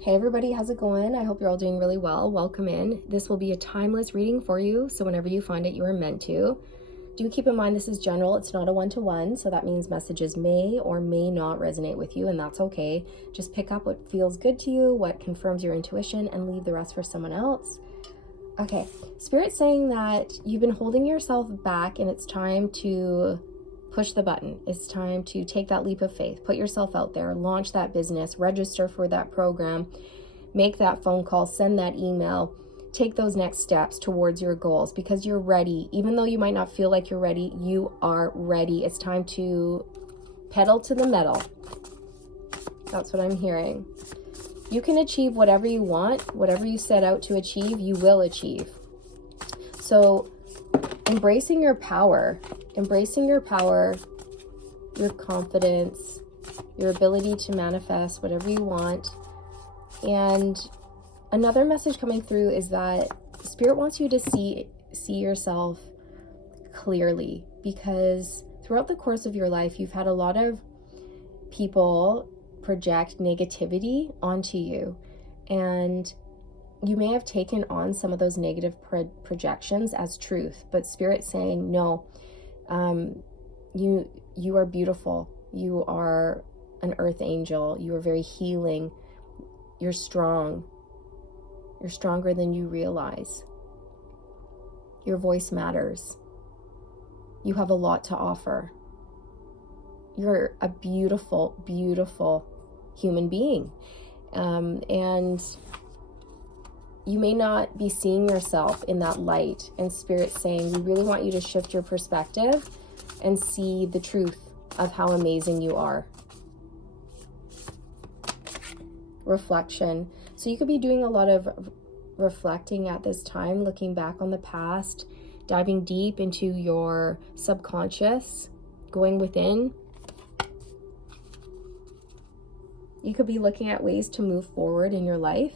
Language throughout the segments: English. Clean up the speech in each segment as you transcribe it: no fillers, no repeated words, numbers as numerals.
Hey everybody, how's it going? I hope you're all doing really well. Welcome in. This will be a timeless reading for you, so whenever you find it, you are meant to. Do keep in mind this is general, it's not a one-to-one, so that means messages may or may not resonate with you, and that's okay. Just pick up what feels good to you, what confirms your intuition, and leave the rest for someone else. Okay, Spirit's saying that you've been holding yourself back and it's time to push the button. It's time to take that leap of faith, put yourself out there, launch that business, register for that program, make that phone call, send that email, take those next steps towards your goals because you're ready. Even though you might not feel like you're ready, you are ready. It's time to pedal to the metal. That's what I'm hearing. You can achieve whatever you want, whatever you set out to achieve, you will achieve. So embracing your power, your confidence, your ability to manifest whatever you want. And another message coming through is that Spirit wants you to see yourself clearly, because throughout the course of your life, you've had a lot of people project negativity onto you, and you may have taken on some of those negative projections as truth, but Spirit's saying, no, you are beautiful. You are an earth angel. You are very healing. You're strong. You're stronger than you realize. Your voice matters. You have a lot to offer. You're a beautiful, beautiful human being. And you may not be seeing yourself in that light, and Spirit's saying, we really want you to shift your perspective and see the truth of how amazing you are. Reflection. So you could be doing a lot of reflecting at this time, looking back on the past, diving deep into your subconscious, going within. You could be looking at ways to move forward in your life.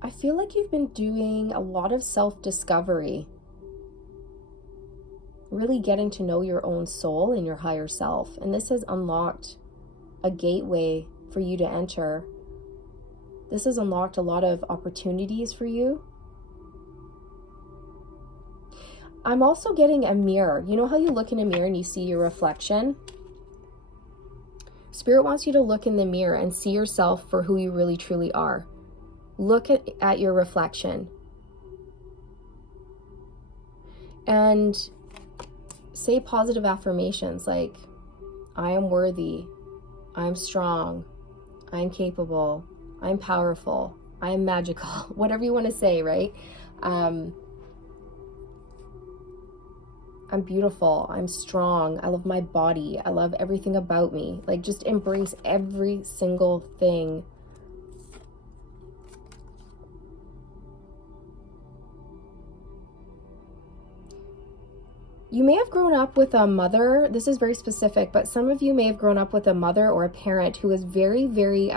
I feel like you've been doing a lot of self-discovery, really getting to know your own soul and your higher self. And this has unlocked a gateway for you to enter. This has unlocked a lot of opportunities for you. I'm also getting a mirror. You know how you look in a mirror and you see your reflection? Spirit wants you to look in the mirror and see yourself for who you really truly are. Look at your reflection and say positive affirmations like, I am worthy, I'm strong, I'm capable, I'm powerful, I am magical, whatever you want to say, right? I'm beautiful, I'm strong, I love my body, I love everything about me. Like, just embrace every single thing. You may have grown up with a mother, this is very specific, but some of you may have grown up with a mother or a parent who is very, very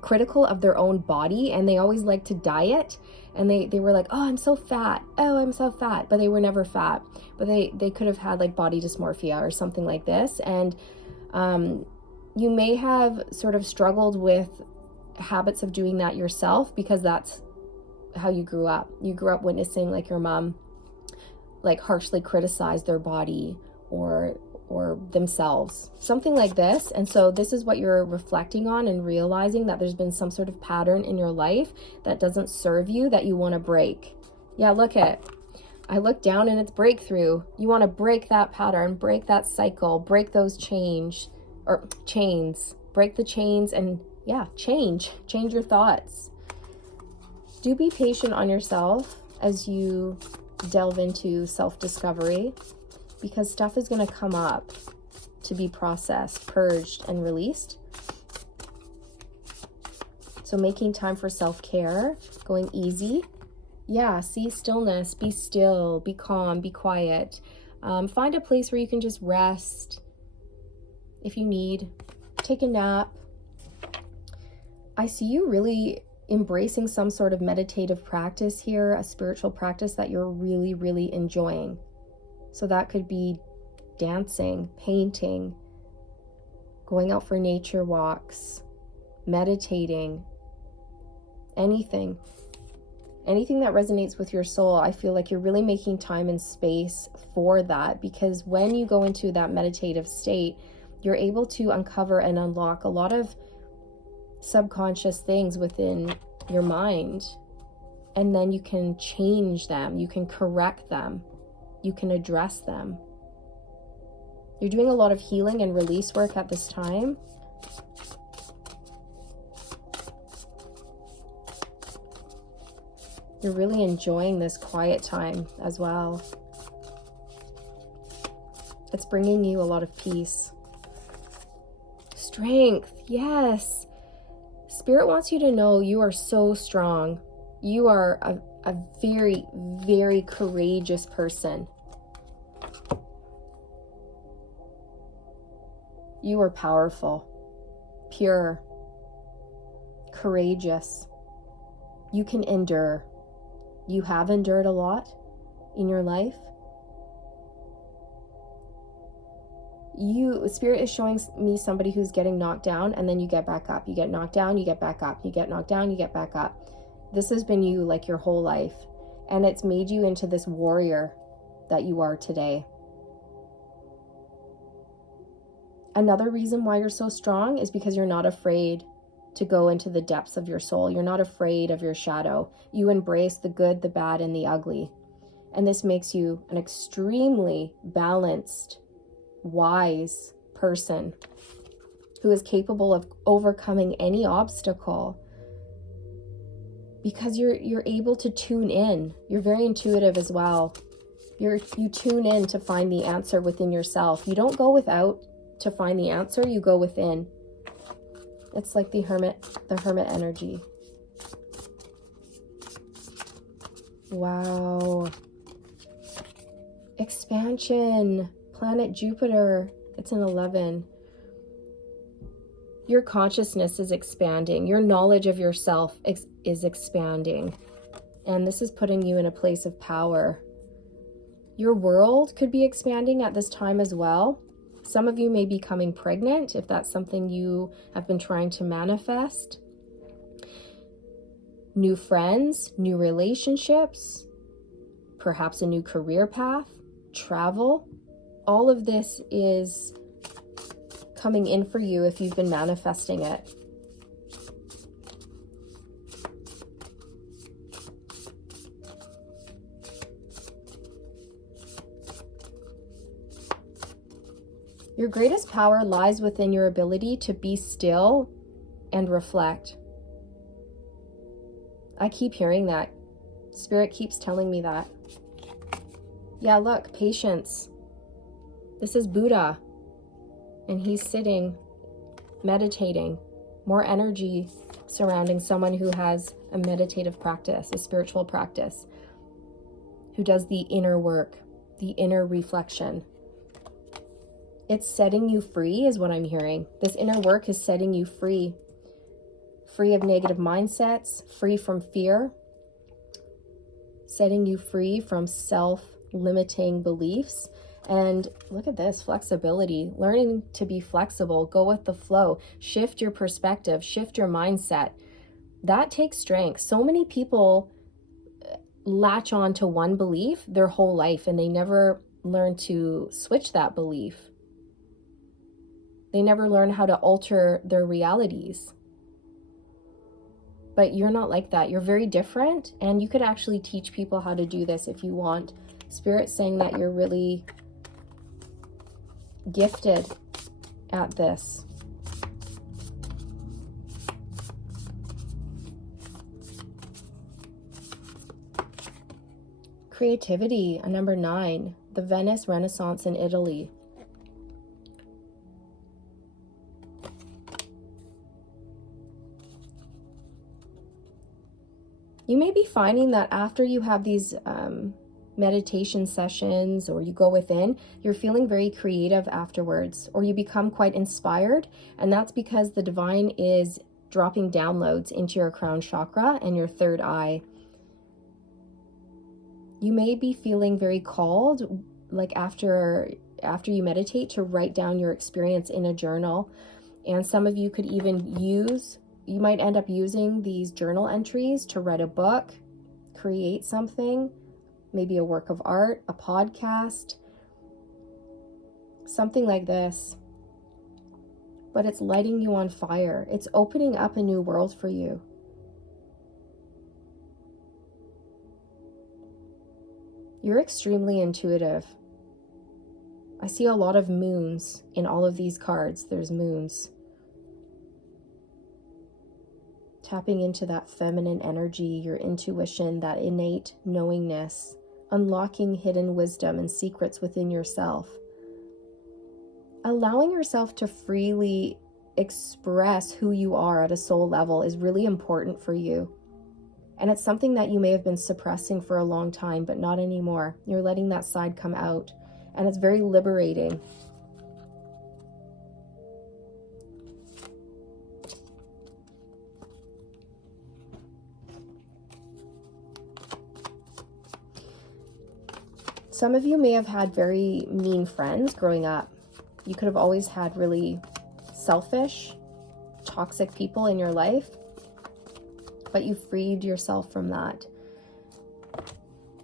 critical of their own body, and they always like to diet, and they were like, oh, I'm so fat, but they were never fat, but they could have had like body dysmorphia or something like this. And you may have sort of struggled with habits of doing that yourself, because that's how you grew up. You grew up witnessing like your mom like harshly criticize their body or themselves, something like this. And so this is what you're reflecting on and realizing that there's been some sort of pattern in your life that doesn't serve you, that you want to break. Yeah, look at, I look down and it's breakthrough. You want to break that pattern, break that cycle, break those chains, break the chains, and yeah, change your thoughts. Do be patient on yourself as you delve into self-discovery, because stuff is going to come up to be processed, purged, and released. So making time for self-care, going easy. Yeah, see stillness, be still, be calm, be quiet. Find a place where you can just rest if you need. Take a nap. I see you really embracing some sort of meditative practice here, a spiritual practice that you're really, really enjoying. So that could be dancing, painting, going out for nature walks, meditating, anything that resonates with your soul. I feel like you're really making time and space for that, because when you go into that meditative state, you're able to uncover and unlock a lot of subconscious things within your mind, and then you can change them, you can correct them, you can address them. You're doing a lot of healing and release work at this time. You're really enjoying this quiet time as well. It's bringing you a lot of peace. Strength, yes. Spirit wants you to know you are so strong. You are a very, very courageous person. You are powerful, pure, courageous. You can endure. You have endured a lot in your life. Spirit is showing me somebody who's getting knocked down, and then you get back up. You get knocked down, you get back up. You get knocked down, you get back up. This has been you like your whole life, and it's made you into this warrior that you are today. Another reason why you're so strong is because you're not afraid to go into the depths of your soul. You're not afraid of your shadow. You embrace the good, the bad, and the ugly. And this makes you an extremely balanced, wise person who is capable of overcoming any obstacle, because you're able to tune in. You're very intuitive as well. You tune in to find the answer within yourself. You don't go without to find the answer, you go within. It's like the hermit energy. Wow. Expansion. Planet Jupiter. It's an 11. Your consciousness is expanding. Your knowledge of yourself is expanding. And this is putting you in a place of power. Your world could be expanding at this time as well. Some of you may be becoming pregnant, if that's something you have been trying to manifest. New friends, new relationships, perhaps a new career path, travel. All of this is coming in for you if you've been manifesting it. Your greatest power lies within your ability to be still and reflect. I keep hearing that. Spirit keeps telling me that. Yeah, look, patience. This is Buddha, and he's sitting, meditating. More energy surrounding someone who has a meditative practice, a spiritual practice, who does the inner work, the inner reflection. It's setting you free is what I'm hearing. This inner work is setting you free. Free of negative mindsets, free from fear, setting you free from self-limiting beliefs. And look at this, flexibility, learning to be flexible, go with the flow, shift your perspective, shift your mindset. That takes strength. So many people latch on to one belief their whole life, and they never learn to switch that belief. They never learn how to alter their realities. But you're not like that. You're very different, and you could actually teach people how to do this if you want. Spirit's saying that you're really gifted at this. Creativity, a number 9, the Venice Renaissance in Italy. You may be finding that after you have these meditation sessions, or you go within, you're feeling very creative afterwards, or you become quite inspired, and that's because the divine is dropping downloads into your crown chakra and your third eye. You may be feeling very called, like after after you meditate, to write down your experience in a journal. And some of you could even you might end up using these journal entries to write a book, create something, maybe a work of art, a podcast, something like this. But it's lighting you on fire. It's opening up a new world for you. You're extremely intuitive. I see a lot of moons in all of these cards. There's moons. Tapping into that feminine energy, your intuition, that innate knowingness, unlocking hidden wisdom and secrets within yourself. Allowing yourself to freely express who you are at a soul level is really important for you. And it's something that you may have been suppressing for a long time, but not anymore. You're letting that side come out, and it's very liberating. Some of you may have had very mean friends growing up. You could have always had really selfish, toxic people in your life, but you freed yourself from that.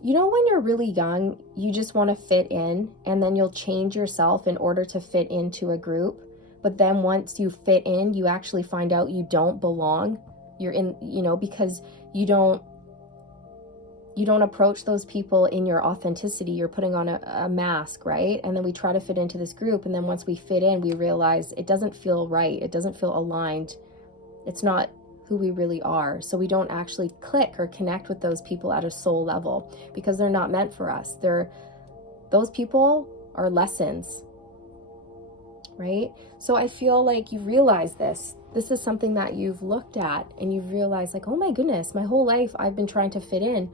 You know, when you're really young, you just want to fit in, and then you'll change yourself in order to fit into a group. But then once you fit in, you actually find out you don't belong. You're in, because you don't approach those people in your authenticity. You're putting on a mask, right? And then we try to fit into this group. And then once we fit in, we realize it doesn't feel right. It doesn't feel aligned. It's not who we really are. So we don't actually click or connect with those people at a soul level because they're not meant for us. Those people are lessons, right? So I feel like you realize this. This is something that you've looked at and you've realized, like, oh my goodness, my whole life I've been trying to fit in,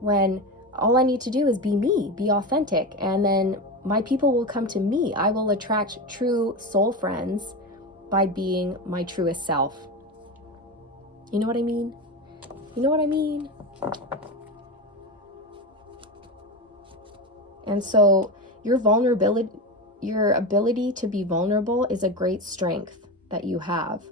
when all I need to do is be me, be authentic, and then my people will come to me. I will attract true soul friends by being my truest self. You know what I mean? You know what I mean? And so your ability to be vulnerable is a great strength that you have.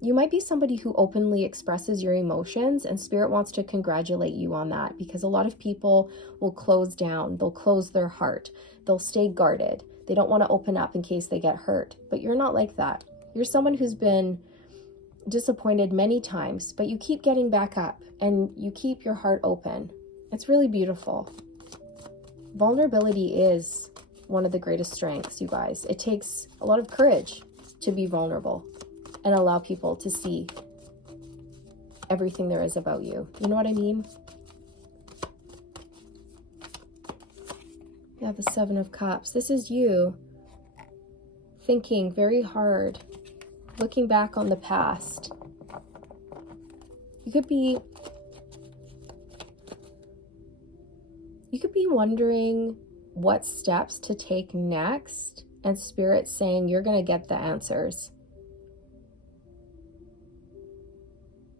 You might be somebody who openly expresses your emotions, and Spirit wants to congratulate you on that, because a lot of people will close down. They'll close their heart. They'll stay guarded. They don't want to open up in case they get hurt. But you're not like that. You're someone who's been disappointed many times, but you keep getting back up and you keep your heart open. It's really beautiful. Vulnerability is one of the greatest strengths, you guys. It takes a lot of courage to be vulnerable and allow people to see everything there is about you. You know what I mean? Yeah, the Seven of Cups. This is you thinking very hard, looking back on the past. You could be wondering what steps to take next, and Spirit saying you're going to get the answers.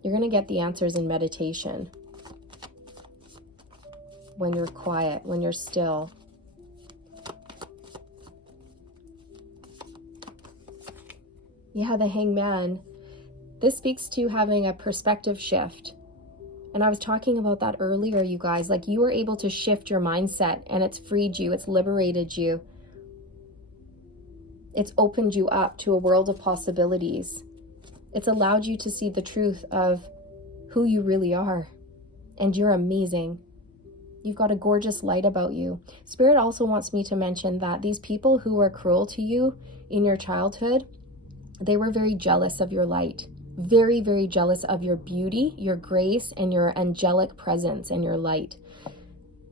You're going to get the answers in meditation. When you're quiet, when you're still. Yeah, the Hangman. This speaks to having a perspective shift. And I was talking about that earlier, you guys. Like, you were able to shift your mindset, and it's freed you. It's liberated you. It's opened you up to a world of possibilities. It's allowed you to see the truth of who you really are. And you're amazing. You've got a gorgeous light about you. Spirit also wants me to mention that these people who were cruel to you in your childhood, they were very jealous of your light. Very, very jealous of your beauty, your grace, and your angelic presence and your light.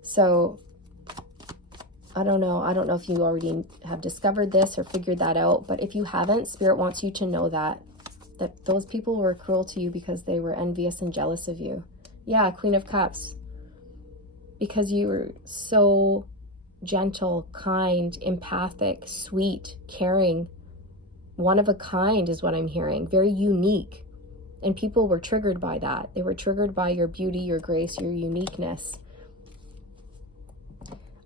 So, I don't know if you already have discovered this or figured that out, but if you haven't, Spirit wants you to know that those people were cruel to you because they were envious and jealous of you. Yeah, Queen of Cups. Because you were so gentle, kind, empathic, sweet, caring. One of a kind is what I'm hearing. Very unique. And people were triggered by that. They were triggered by your beauty, your grace, your uniqueness.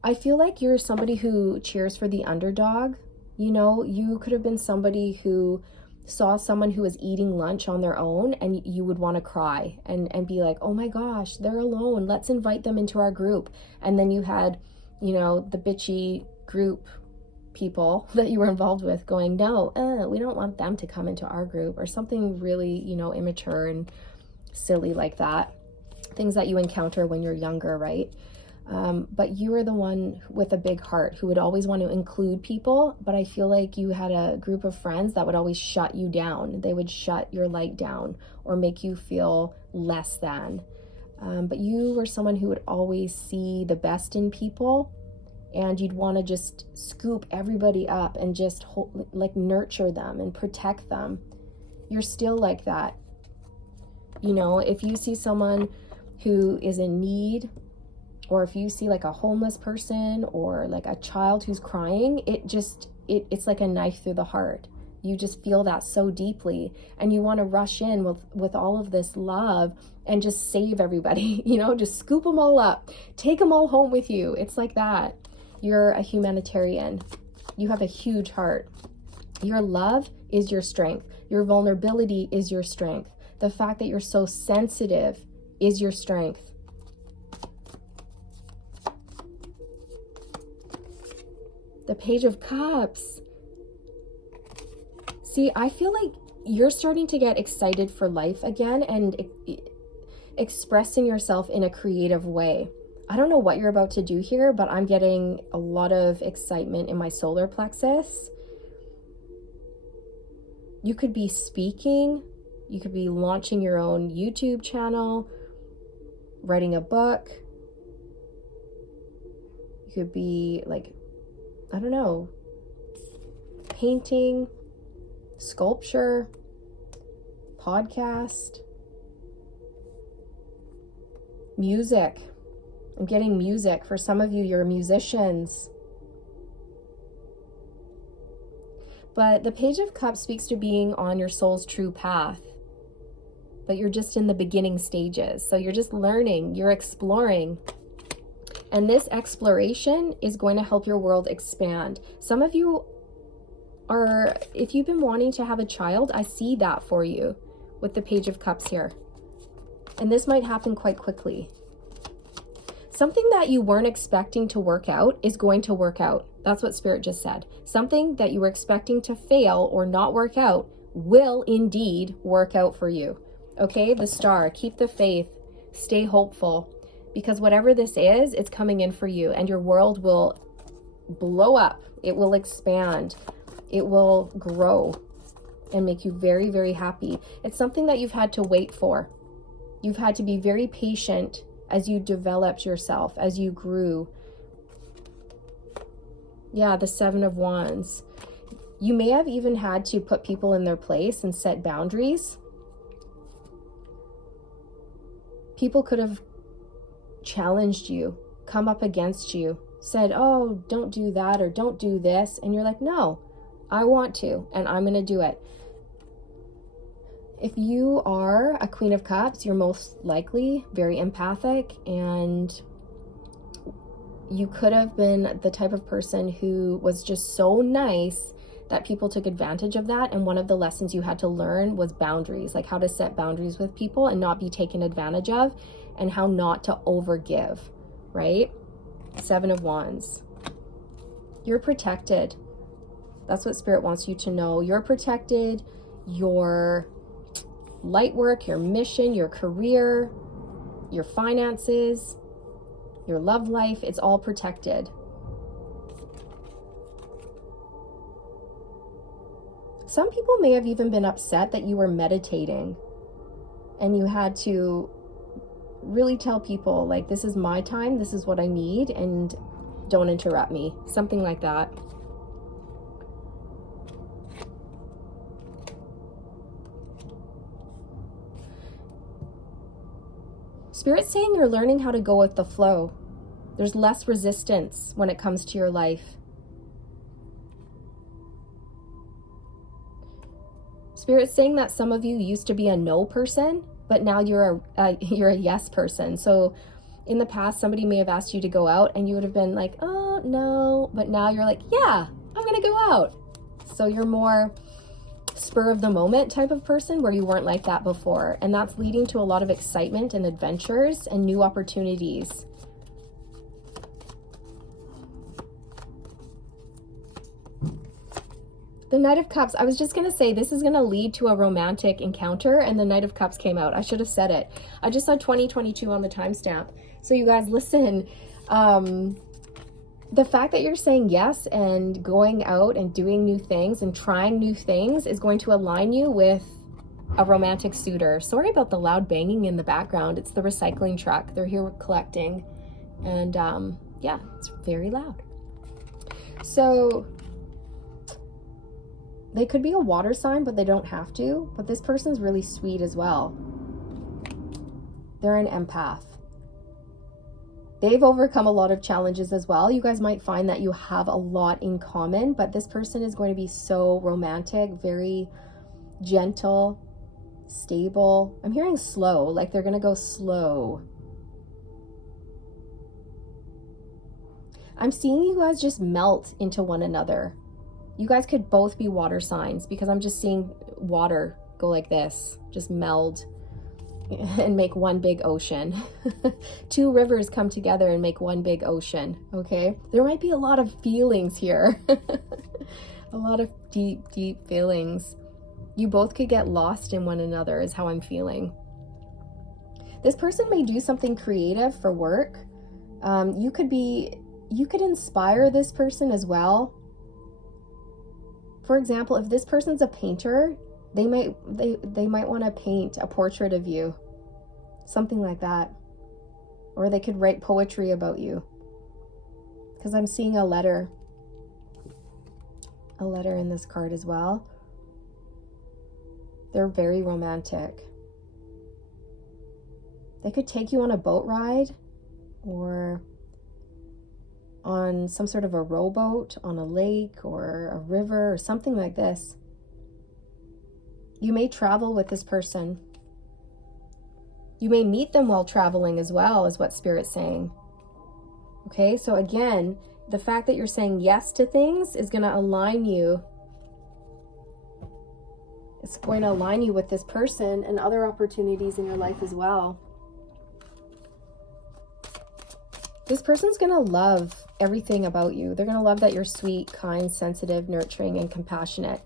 I feel like you're somebody who cheers for the underdog. You know, you could have been somebody who saw someone who was eating lunch on their own, and you would want to cry and be like, oh my gosh, they're alone. Let's invite them into our group. And then you had, you know, the bitchy group people that you were involved with going, no, we don't want them to come into our group, or something really, you know, immature and silly like that. Things that you encounter when you're younger, right? But you were the one with a big heart who would always want to include people. But I feel like you had a group of friends that would always shut you down. They would shut your light down or make you feel less than. But you were someone who would always see the best in people, and you'd want to just scoop everybody up and just like nurture them and protect them. You're still like that. You know, if you see someone who is in need, or if you see like a homeless person or like a child who's crying, it's like a knife through the heart. You just feel that so deeply, and you want to rush in with all of this love and just save everybody, you know, just scoop them all up, take them all home with you. It's like that. You're a humanitarian. You have a huge heart. Your love is your strength. Your vulnerability is your strength. The fact that you're so sensitive is your strength. The Page of Cups. See, I feel like you're starting to get excited for life again and expressing yourself in a creative way. I don't know what you're about to do here, but I'm getting a lot of excitement in my solar plexus. You could be speaking. You could be launching your own YouTube channel, writing a book. You could be like, I don't know, painting, sculpture, podcast, music. I'm getting music. For some of you, you're musicians. But the Page of Cups speaks to being on your soul's true path. But you're just in the beginning stages. So you're just learning, you're exploring. And this exploration is going to help your world expand. Some of you are, if you've been wanting to have a child, I see that for you with the Page of Cups here. And this might happen quite quickly. Something that you weren't expecting to work out is going to work out. That's what Spirit just said. Something that you were expecting to fail or not work out will indeed work out for you. Okay, the Star, keep the faith, stay hopeful, because whatever this is, it's coming in for you, and your world will blow up. It will expand. It will grow and make you very, very happy. It's something that you've had to wait for. You've had to be very patient as you developed yourself, as you grew. Yeah, the Seven of Wands. You may have even had to put people in their place and set boundaries. People could have challenged you, come up against you, said, oh, don't do that or don't do this. And you're like, no, I want to, and I'm going to do it. If you are a Queen of Cups, you're most likely very empathic, and you could have been the type of person who was just so nice that people took advantage of that. And one of the lessons you had to learn was boundaries, like how to set boundaries with people and not be taken advantage of, and how not to overgive, right? Seven of Wands. You're protected. That's what Spirit wants you to know. You're protected. Your light work, your mission, your career, your finances, your love life, it's all protected. Some people may have even been upset that you were meditating and you had to really tell people, like, this is my time, this is what I need, and don't interrupt me. Something like that. Spirit's saying you're learning how to go with the flow. There's less resistance when it comes to your life. Spirit's saying that some of you used to be a no person, but now you're a yes person. So In the past, somebody may have asked you to go out and you would have been like, oh, no. But now you're like, yeah, I'm going to go out. So you're more spur of the moment type of person where you weren't like that before. And that's leading to a lot of excitement and adventures and new opportunities. The Knight of Cups, I was just going to say this is going to lead to a romantic encounter, and the Knight of Cups came out. I should have said it. I just saw 2022 on the timestamp. So you guys listen, the fact that you're saying yes and going out and doing new things and trying new things is going to align you with a romantic suitor. Sorry about the loud banging in the background. It's the recycling truck. They're here collecting. And yeah, it's very loud. So they could be a water sign, but they don't have to. But this person's really sweet as well. They're an empath. They've overcome a lot of challenges as well. You guys might find that you have a lot in common, but this person is going to be so romantic, very gentle, stable. I'm hearing slow, like they're going to go slow. I'm seeing you guys just melt into one another. You guys could both be water signs because I'm just seeing water go like this, just meld and make one big ocean. Two rivers come together and make one big ocean, okay? There might be a lot of feelings here. A lot of deep, deep feelings. You both could get lost in one another is how I'm feeling. This person may do something creative for work. You could inspire this person as well. For example, if this person's a painter, they might want to paint a portrait of you, something like that. Or they could write poetry about you, because I'm seeing a letter in this card as well. They're very romantic. They could take you on a boat ride or on some sort of a rowboat on a lake or a river or something like this. You may travel with this person. You may meet them while traveling as well, is what Spirit's saying. Okay, so again, the fact that you're saying yes to things is going to align you. It's going to align you with this person and other opportunities in your life as well. This person's going to love everything about you. They're going to love that you're sweet, kind, sensitive, nurturing, and compassionate.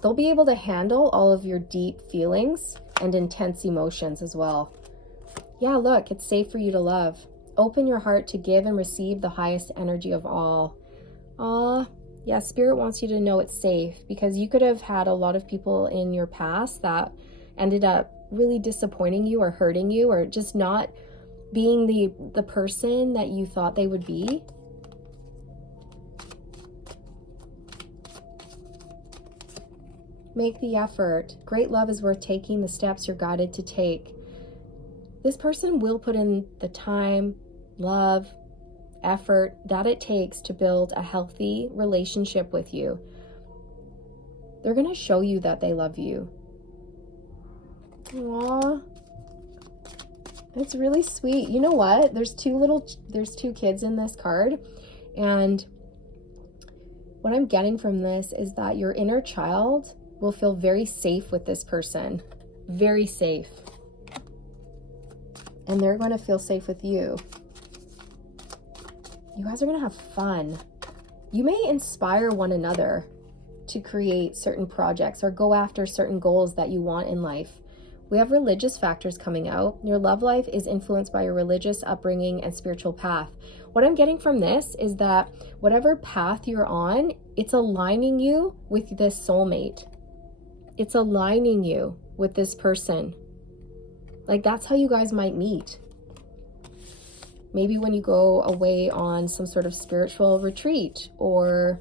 They'll be able to handle all of your deep feelings and intense emotions as well. Yeah, look, it's safe for you to love. Open your heart to give and receive the highest energy of all. Yeah, Spirit wants you to know it's safe, because you could have had a lot of people in your past that ended up really disappointing you or hurting you or just not being the person that you thought they would be. Make the effort. Great love is worth taking the steps you're guided to take. This person will put in the time, love, effort that it takes to build a healthy relationship with you. They're going to show you that they love you. Aww. It's really sweet. You know what? There's two kids in this card, and what I'm getting from this is that your inner child will feel very safe with this person. Very safe. And they're going to feel safe with you. You guys are going to have fun. You may inspire one another to create certain projects or go after certain goals that you want in life. We have religious factors coming out. Your love life is influenced by your religious upbringing and spiritual path. What I'm getting from this is that whatever path you're on, it's aligning you with this soulmate. It's aligning you with this person. Like, that's how you guys might meet. Maybe when you go away on some sort of spiritual retreat, or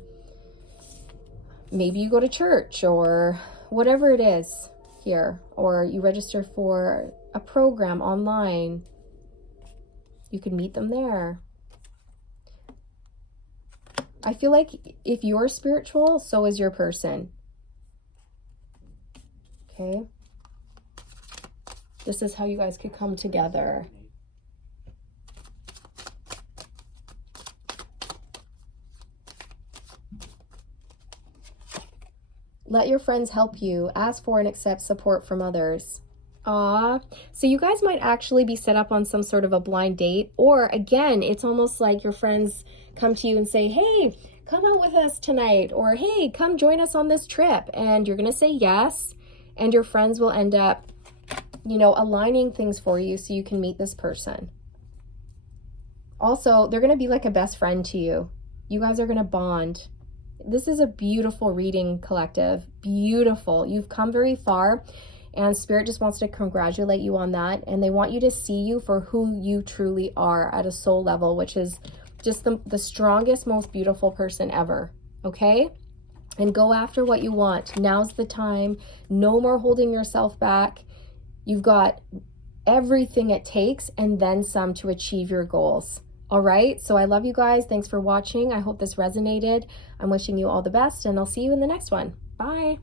maybe you go to church, or whatever it is here, or you register for a program online. You could meet them there. I feel like if you're spiritual, so is your person. Okay. This is how you guys could come together. Let your friends help you. Ask for and accept support from others. So you guys might actually be set up on some sort of a blind date, or again, it's almost like your friends come to you and say, hey, come out with us tonight, or hey, come join us on this trip, and you're gonna say yes, and your friends will end up, you know, aligning things for you so you can meet this person. Also, they're gonna be like a best friend to you. You guys are gonna bond. This is a beautiful reading, collective. Beautiful. You've come very far, and Spirit just wants to congratulate you on that, and they want you to see you for who you truly are at a soul level, which is just the strongest, most beautiful person ever, okay? And go after what you want. Now's the time. No more holding yourself back. You've got everything it takes and then some to achieve your goals. All right, so I love you guys. Thanks for watching. I hope this resonated. I'm wishing you all the best, and I'll see you in the next one. Bye.